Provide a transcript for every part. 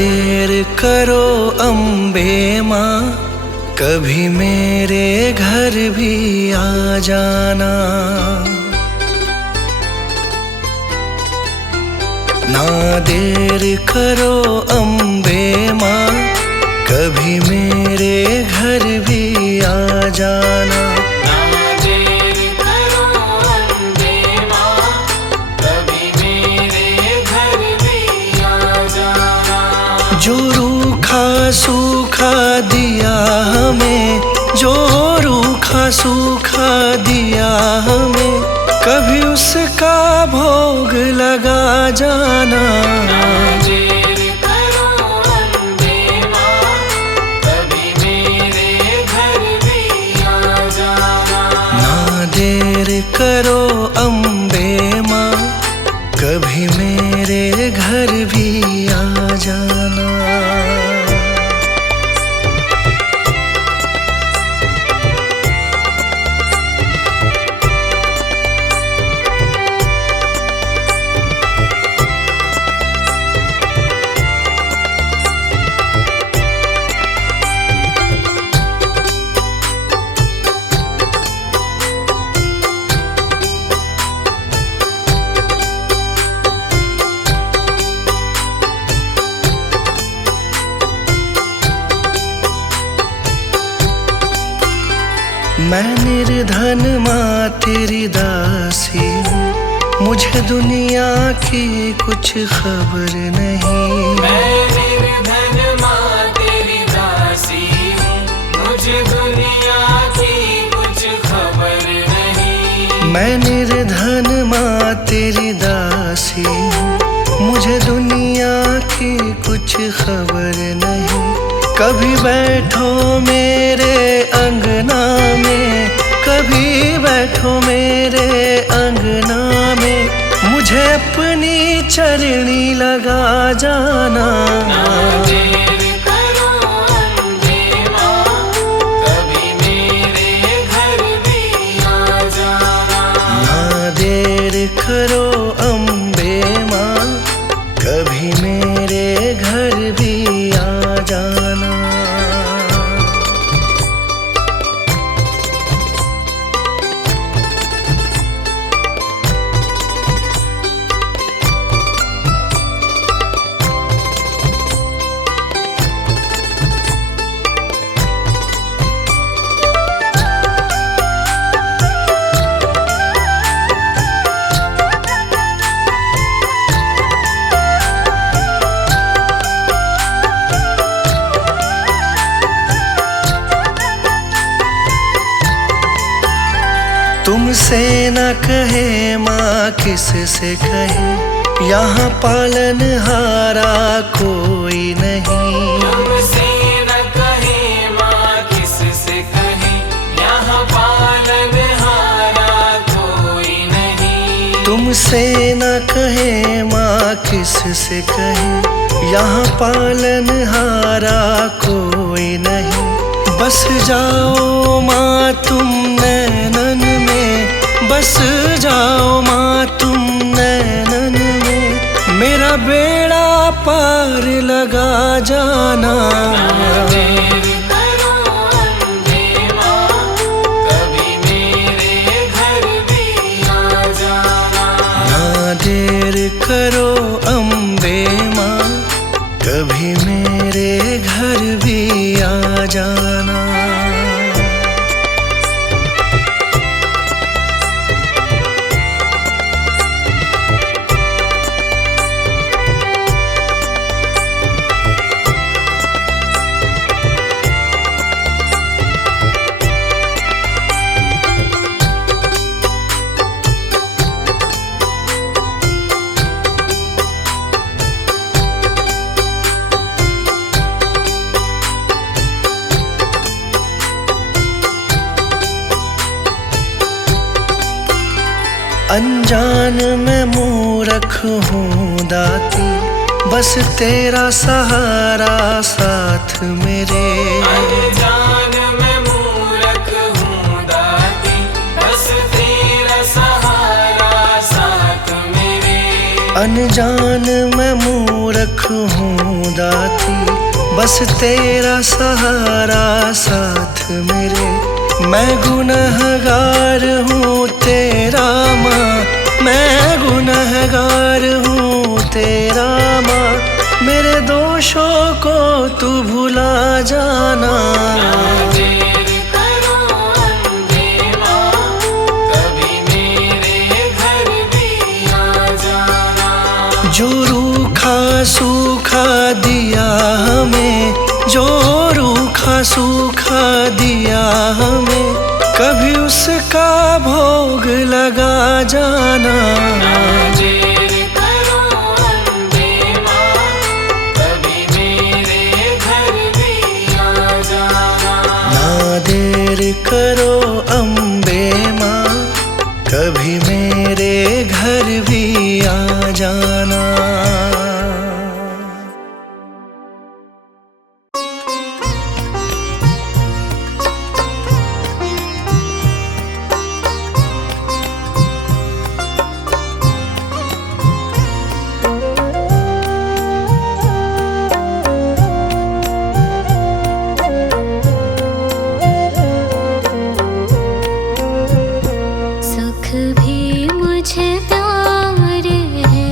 देर करो अम्बे माँ, कभी मेरे घर भी आ जाना। ना देर करो अम्बे माँ, कभी मेरे घर भी आ जाना। ना देर करो अम्बे माँ, कभी मेरे घर भी आ जाना। जो रूखा सूखा दिया हमें, जो रूखा सूखा दिया हमें, कभी उसका भोग लगा जाना। ना देर करो अम्बे माँ, कभी मेरे घर भी आ जाना। ना देर करो अम्बे माँ, कभी मेरे घर भी आ जाना। मैं निर्धन माँ तेरी दासी हूँ, मुझे दुनिया की कुछ खबर नहीं। मैं निर्धन माँ तेरी दासी हूँ, मुझे दुनिया की कुछ खबर नहीं। मैं निर्धन माँ तेरी दासी हूँ, मुझे दुनिया की कुछ खबर नहीं। कभी बैठो मेरे अंगना में, कभी बैठो मेरे अंगना में, मुझे अपनी चरणी लगा जाना। ना देर करो अम्बे माँ, कभी मेरे घर भी आ जाना। ना देर करो अम्बे माँ, कभी मेरे घर भी आ जाना। तुमसे न कहे माँ किस से कहे, यहाँ पालनहारा कोई नहीं। तुमसे न कहे माँ किस से कहे, यहाँ पालनहारा कोई नहीं। तुमसे न कहे माँ किस से कहे, यहाँ पालनहारा कोई नहीं। बस जाओ माँ तुम नैनन में, बस जाओ माँ तुम नैनन में, मेरा बेड़ा पार लगा जाना। ना देर करो अम्बे माँ, कभी मेरे घर भी आ जाना। ना देर करो अम्बे माँ, कभी मेरे घर भी आ जाना। अनजान मैं मूर्ख हूँ दाती, बस तेरा सहारा साथ मेरे। अनजान मैं मूर्ख हूँ दाती, बस तेरा सहारा साथ मेरे। अनजान मैं मूर्ख हूँ दाती, बस तेरा सहारा साथ मेरे। मैं गुनहगार हूँ तेरा माँ, मैं गुनहगार हूँ तेरा माँ। मेरे दोषों को तू भुला जाना। ना देर करो अम्बे माँ, कभी मेरे घर भी आ जाना। जो रूखा सूखा दिया हमें, जो रूखा सूखा दिया हमें, कभी उसका भोग लगा जाना। ना देर करो अम्बे माँ, कभी मेरे घर भी आ जाना। ना देर करो अम्बे माँ, कभी मेरे घर भी आ जाना। सुख भी मुझे प्यार है,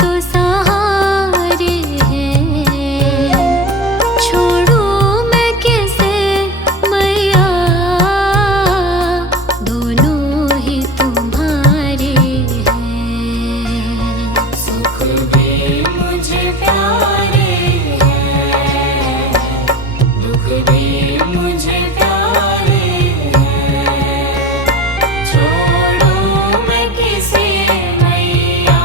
तो सहारे हैं। छोड़ू मैं कैसे मैया, दोनों ही तुम्हारे हैं। सुख भी मुझे प्यारे हैं, दुख भी मुझे प्यारे हैं। छोड़ूं मैं किसे मैया,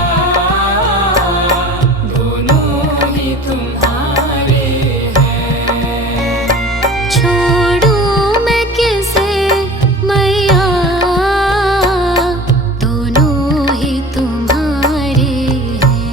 दोनों ही तुम्हारे हैं। छोड़ू मैं कैसे मैया, दोनों ही तुम्हारे हैं।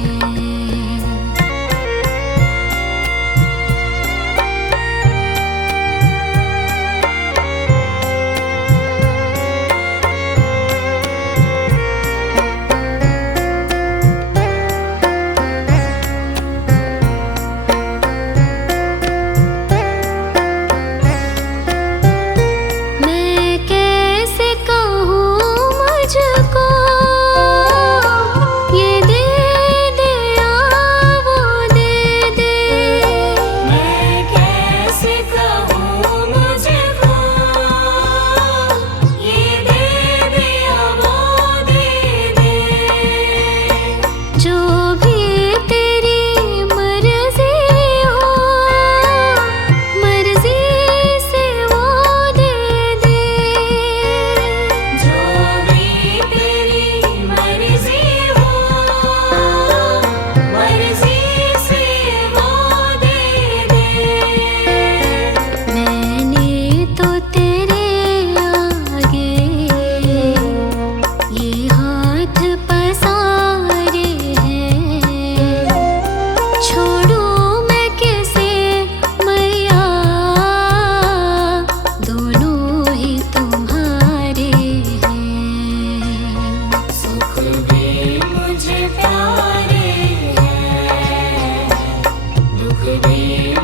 मैं कैसे कहूँ मुझको, ये दे दे या वो दे दे। मैं कैसे कहूँ मुझको, ये दे दे या वो दे दे। जो भी तेरी मर्जी हो, मर्जी से वो दे दे। जो भी तेरी मर्जी हो, मर्जी से वो दे दे। मैंने तो तेरे आगे ये हाथ पसारे हैं। छोड़ू मैं कैसे मैया, दोनों ही तुम्हारे हैं। सुख भी मुझे प्यारे हैं, दुख भी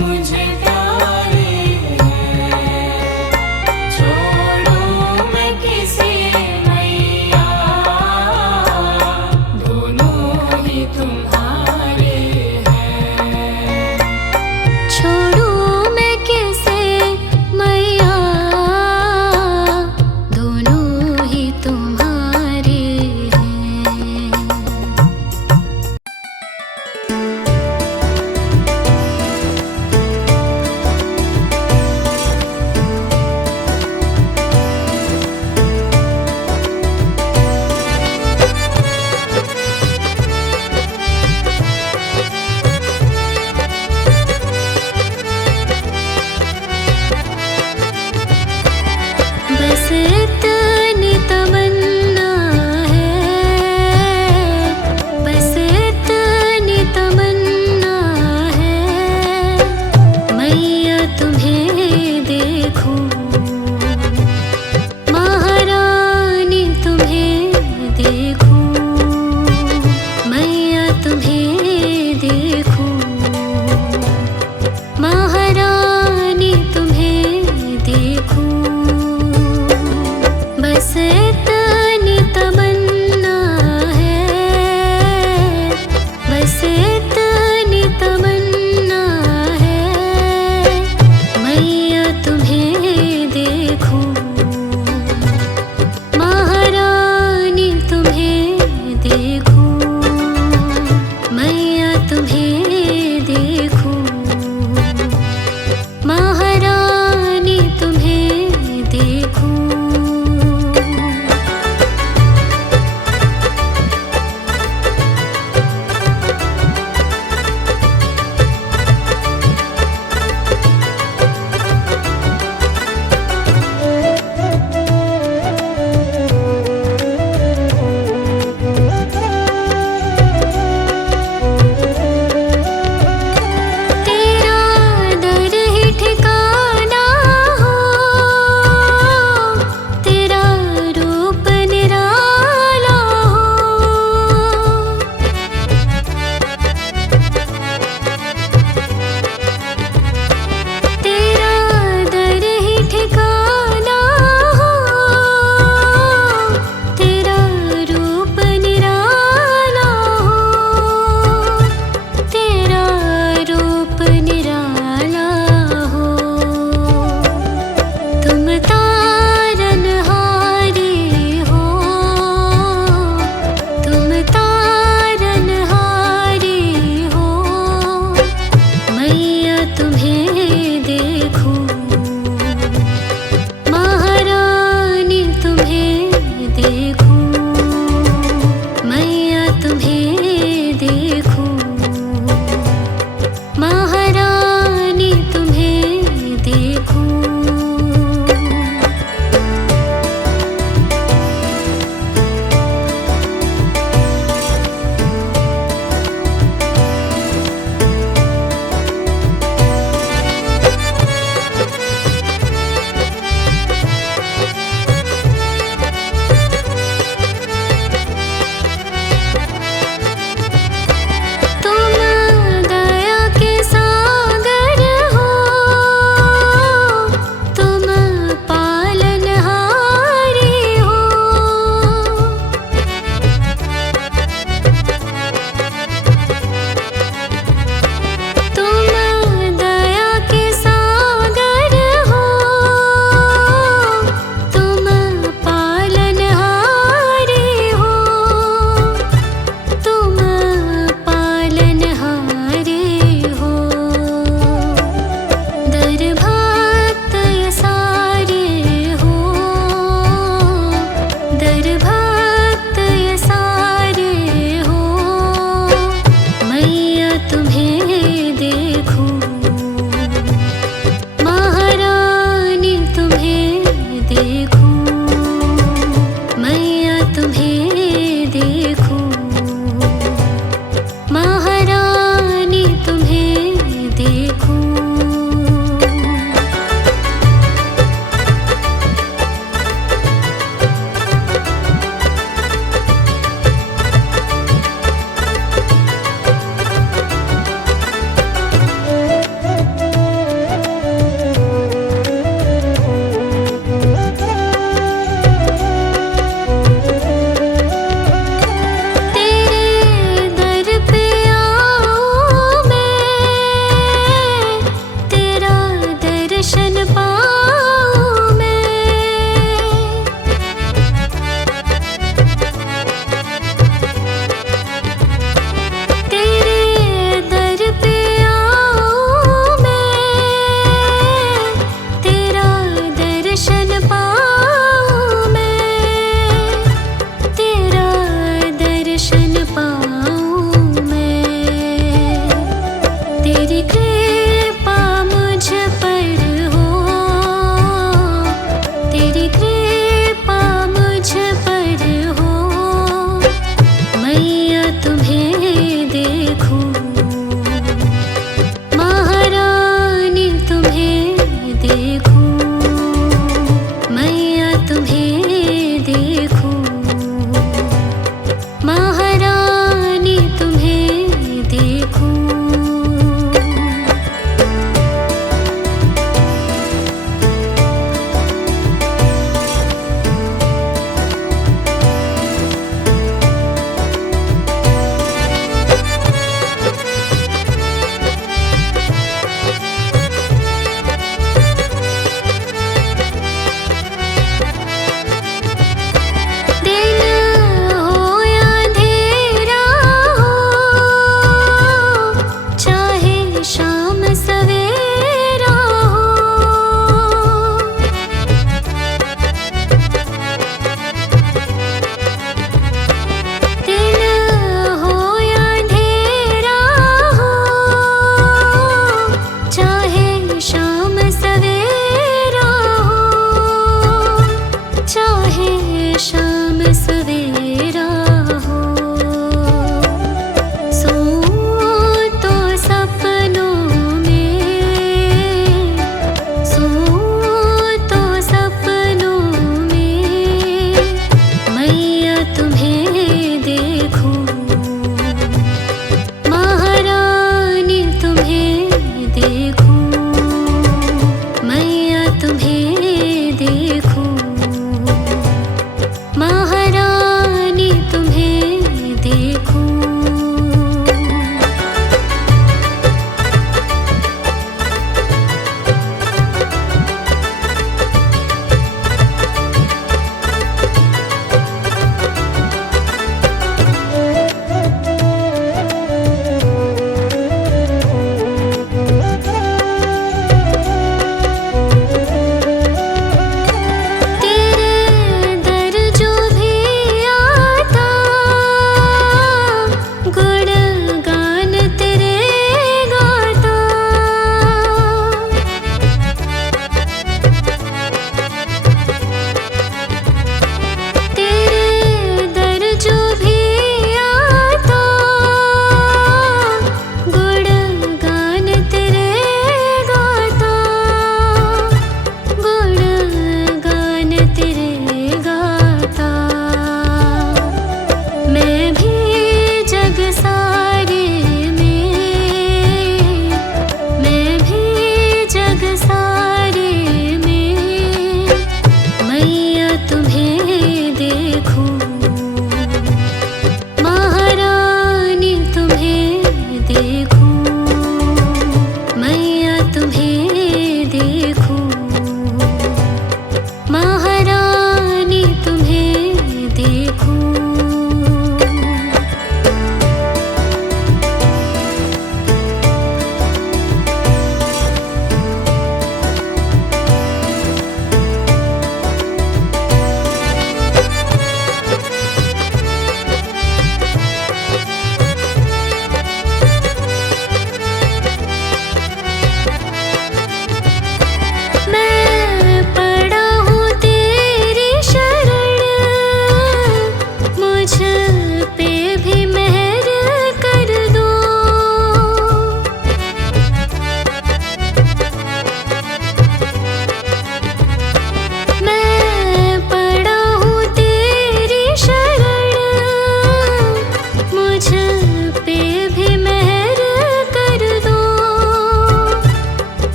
मुझे प्यारे हैं। छोड़ूं मैं किसे मैया, दोनों ही तुम्हारे हैं। छोड़ू मैं कैसे मैया, दोनों ही तुम्हारे हैं।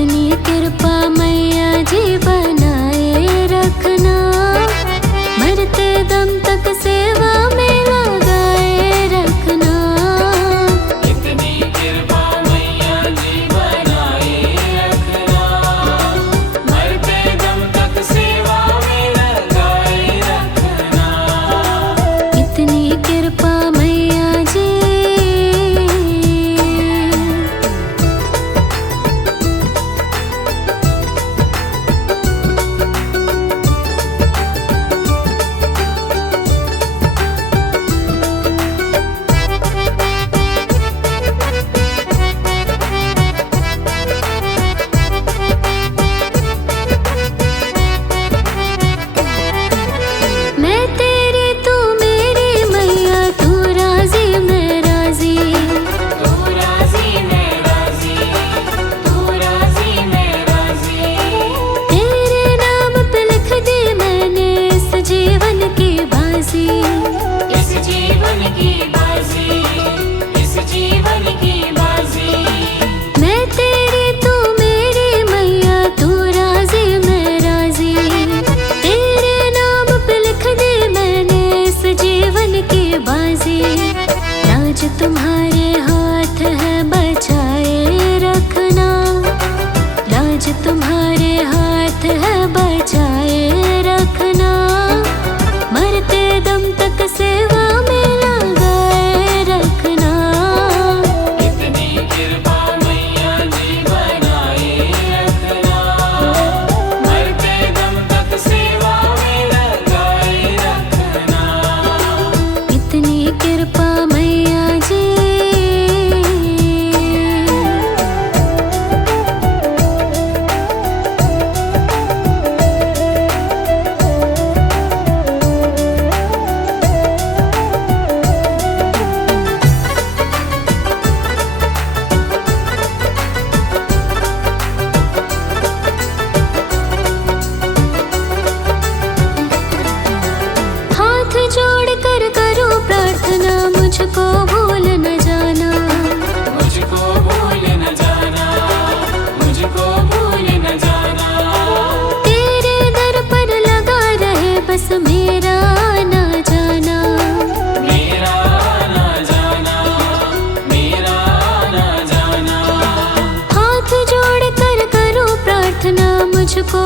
इतनी कृपा मैया जी बनाए रखना, मरते दम तक सेवा में लगाए रखना। इतनी कृपा मैया जी बनाए रखना, मरते दम तक सेवा में लगाए रखना। इतनी कृपा मैया जी। मैं तेरी तू मेरी मैया, तू राजी मैं राजी। तू राजी मैं राजी, तू राजी मैं राजी। तेरे नाम पे लिख दी मैंने इस जीवन की बाजी। इस जीवन की बाजी, इस जीवन की बाजी। मैं तेरी तू मेरी मैया, तू राजी मैं राजी। तेरे नाम पे लिख दी मैंने इस जीवन की बाजी। लाज तुम्हारे हाथ है बचाए रखना, लाज तुम्हारे हाथ है बचाए रखना। मरते दम तक सेवा में लगाए रखना। इतनी कृपा मैया जी बनाए रखना, मरते दम तक सेवा में लगाए रखना। इतनी कृपा मैया जी। हाथ जोड़ कर करो प्रार्थना, मुझको भूल न जाना। मुझको भूल न जाना, मुझको भूल न जाना। तेरे दर पर लगा रहे बस मेरा ना जाना। मेरा ना जाना, मेरा ना जाना। हाथ जोड़ कर करो प्रार्थना, मुझको